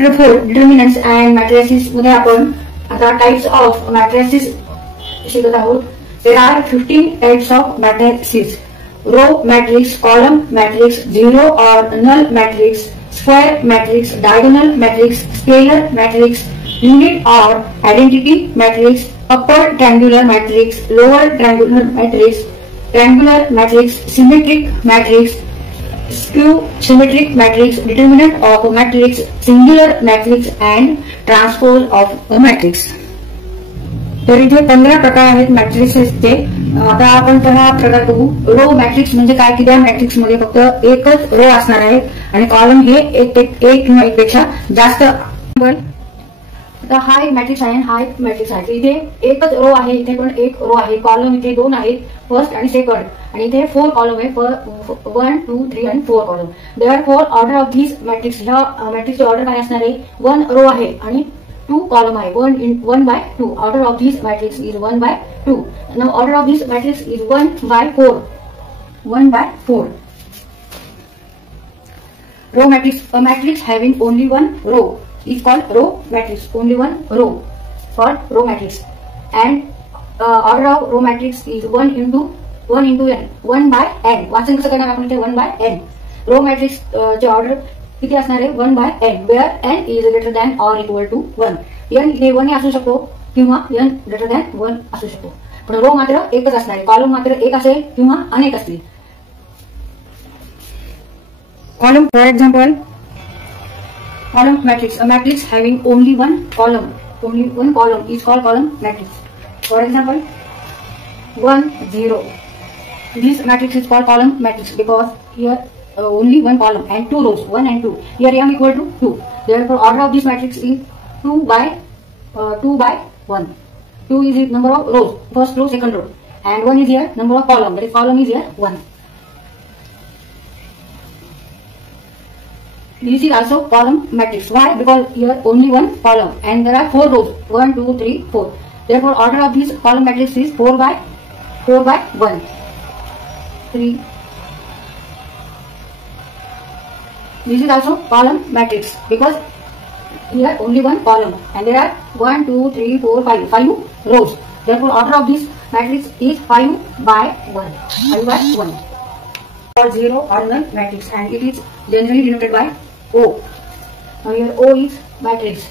Chapter 4 Determinants and matrices मध्ये आपण आता types of matrices शिकत आहोत. There are 15 types of matrices: row matrix, column matrix, zero or null matrix, square matrix, diagonal matrix, scalar matrix, unit or identity matrix, upper triangular matrix, lower triangular matrix, triangular matrix, symmetric matrix, skew symmetric matrix, determinant of a matrix, singular matrix and transpose of a matrix. तर इथे 15 प्रकार आहेत मॅट्रिसेसचे. आता आपण पहिला प्रकार बघू. रो matrix म्हणजे काय की त्या मॅट्रिक्स मध्ये फक्त एकच रो असणार आहे आणि कॉलम हे एक किंवा एकपेक्षा जास्त. आता हा एक मॅट्रिक्स आहे, हा एक मॅट्रिक्स आहे. इथे एकच रो आहे, इथे पण एक रो आहे. कॉलम इथे दोन आहेत, फर्स्ट आणि सेकंड, आणि इथे 4 कॉलम आहे, 1 2 3 आणि 4 column. Therefore order of this matrix, ह्या मॅट्रिक्सची ऑर्डर काय असणार आहे? 1 रो आहे आणि 2 कॉलम आहे. 1/2. Order of this matrix is 1/2. Now order of this matrix is 1/4. 1/4. Row matrix, a matrix having only one row is called row matrix. Only one row called row matrix. And order of row matrix is 1 into n. 1/n. वाचन कसं करणार आपण? 1/n. row matrix चे order किती असणार आहे? 1/n. where n is greater than or equal to 1. n हे 1 असू शकतो किंवा n greater than 1 असू शकतो, पण रो मात्र एकच असणार आहे. कॉलम मात्र एक असेल किंवा अनेक असतील. Column, for example, column matrix. A matrix having only one column is called column matrix. For example, 1 0. This matrix is called column matrix because here only one column and 2 rows, 1 and 2. Here m equal to 2. Therefore, order of this matrix is 2/1. 2 is the number of rows, first row, second row, and 1 is here number of column. That is column is here 1. This is also column matrix. Why? Because here only one column and there are 4 rows, 1 2 3 4. Therefore, order of this column matrix is 4/1. 3. This is also column matrix because here only one column and there are 1 2 3 4 5 rows. Therefore, order of this matrix is 5/1. 5/1. Or zero or null matrix, and it is generally denoted by O. Now here O is matrix.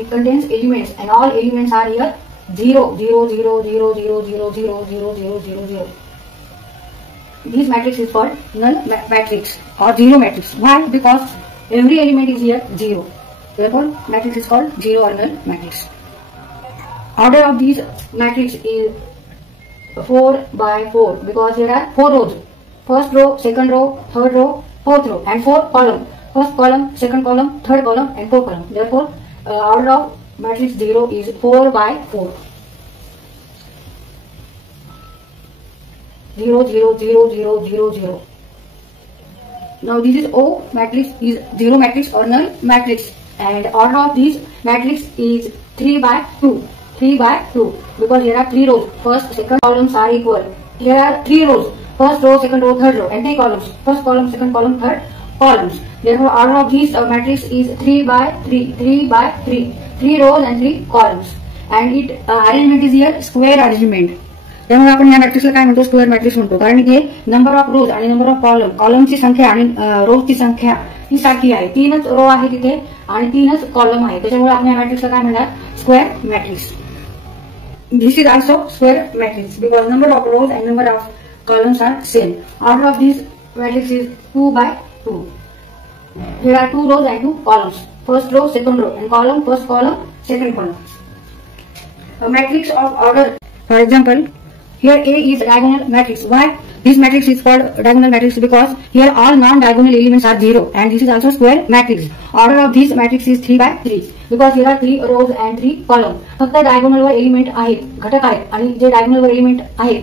It contains elements and all elements are here 0 0 0 0 0 0 0 0 0 0 0. This matrix is called null matrix or zero matrix. Why? Because every element is here 0. Therefore, matrix is called zero or null matrix. Order of these matrix is 4/4 because there are 4 rows. First row, second row, third row, fourth row, and 4 column. First column, second column, third column, and 4 column. Therefore, order of matrix 0 is 4/4. 0 0 0 0 0 0. Now this is O matrix is zero matrix or null matrix, and order of this matrix is 3/2. 3/2 because there are 3 rows. First, second columns are equal. There are 3 rows. First row, second row, third row, and 3 columns. First column, second column, third columns. Therefore, order of this matrix is 3/3. 3/3. 3 rows and 3 columns. And it arrangement is here square arrangement. त्यामुळे आपण या मॅट्रिक्सला काय म्हणतो? Square matrix म्हणतो. कारण इथे number of रोज आणि number of कॉलमची संख्या आणि रोजची संख्या ही सारखी आहे. 3च रो आहे तिथे आणि 3च कॉलम आहे. त्याच्यामुळे आपण या मॅट्रिक्सला काय म्हणणार? Square matrix. This is also square matrix because number of rows and number of columns are same. Order of this matrix is 2/2. There are 2 rows and 2 columns. First row, second row, and column, first column, second column. A matrix of order. For example, here A is diagonal matrix. Why? This matrix is called diagonal matrix because here all non-diagonal elements are 0, and this is also square matrix. Order of this matrix is 3/3 because here are 3 rows and 3 columns. फक्त diagonal वर element आहेत, घटक आहेत, आणि जे diagonal वर element आहेत,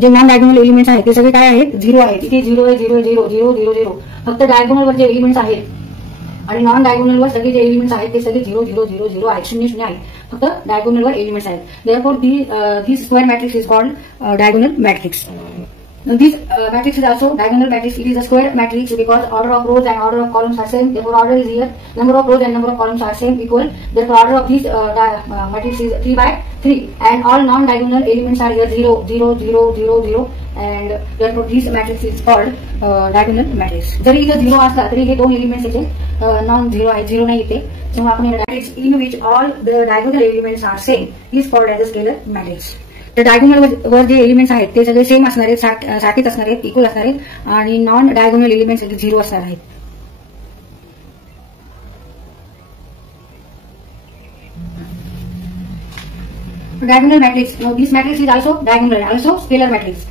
जे non diagonal elements आहेत ते सगळे काय आहेत? 0 आहेत. इथे 0 आहे, 0 0 0 0 0. फक्त डायगोनल वर जे एलिमेंट्स आहेत आणि नॉन डायगोनल वर सगळे जे एलिमेंट्स आहेत ते सगळे 0 0 0 0 आहेत, 0 0 आहेत. फक्त डायगोनल वर एलिमेंट्स आहेत. Therefore, this square matrix is called diagonal matrix. Now this matrix is also diagonal matrix. It is a square matrix because order of rows and order of columns are same. Therefore, order is here. Number of rows and number of columns are same equal. Therefore, order of this matrix is 3 by 3, and all non-diagonal elements are here 0, 0, 0, 0, 0, and therefore this matrix is called diagonal matrix. जरी इथे 0 असला तरी हे दोन elements इथे non 0 आहे, 0 नाही इथे. So आपण matrix in which all the diagonal elements are same is called as a scalar matrix. तर डायगोनल वर जे एलिमेंट्स आहेत ते सगळे सेम असणार आहेत, सारखेच असणार आहेत, इक्वल असणार आहेत, आणि नॉन डायगोनल एलिमेंट्स 0 असणार आहेत. Diagonal matrix. Now this matrix is also diagonal, also scalar matrix.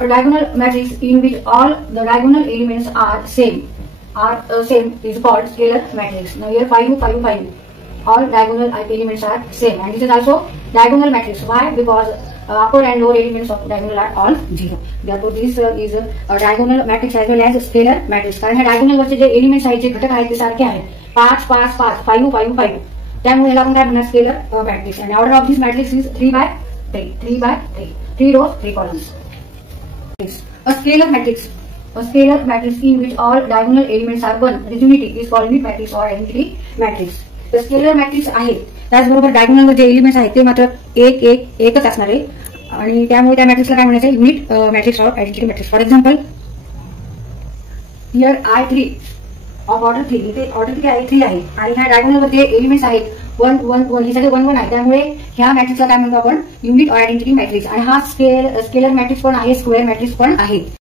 A diagonal matrix in which all the diagonal elements are same is called scalar matrix. Now here 5, 5, 5. All diagonal elements are same, and this is also diagonal matrix. Why? Because upper and lower elements of diagonal are all 0. Therefore this is a diagonal matrix as well as scalar matrix. कारण हे diagonal वरचे जे elements आहेत, जे घटक आहेत ते सारखे आहेत. 5, 5, 5, 5, 5, 5. त्यामुळे याला आपण काय म्हणणार, स्केलर मॅट्रिक्स. आणि order of this matrix is 3 by 3, 3 by 3, 3 rows, 3 columns. A scalar matrix. A scalar matrix in which all diagonal elements are 1. The unity is called unit matrix or identity matrix. The scalar matrix आहे, त्याचबरोबर diagonal वर जे elements आहेत ते मात्र एकच असणार आहे, आणि त्यामुळे त्या मॅट्रिक्सला काय म्हणायचं, युनिट मॅट्रिक्स और identity matrix. For example here I3 of order 3, इथे ऑर्डर किती आहे, 3 आहे, आणि ह्या डायगोनल वर जे एलिमेंट्स आहेत 1, 1, 1, हे सगळे 1, 1 आहे. त्यामुळे ह्या मॅट्रिक्सला काय म्हणतो आपण, युनिट और आयडेंटिटी मॅट्रिक्स. आणि हा स्केलर मॅट्रिक्स पण आहे, स्क्वेअर मॅट्रिक्स पण आहे.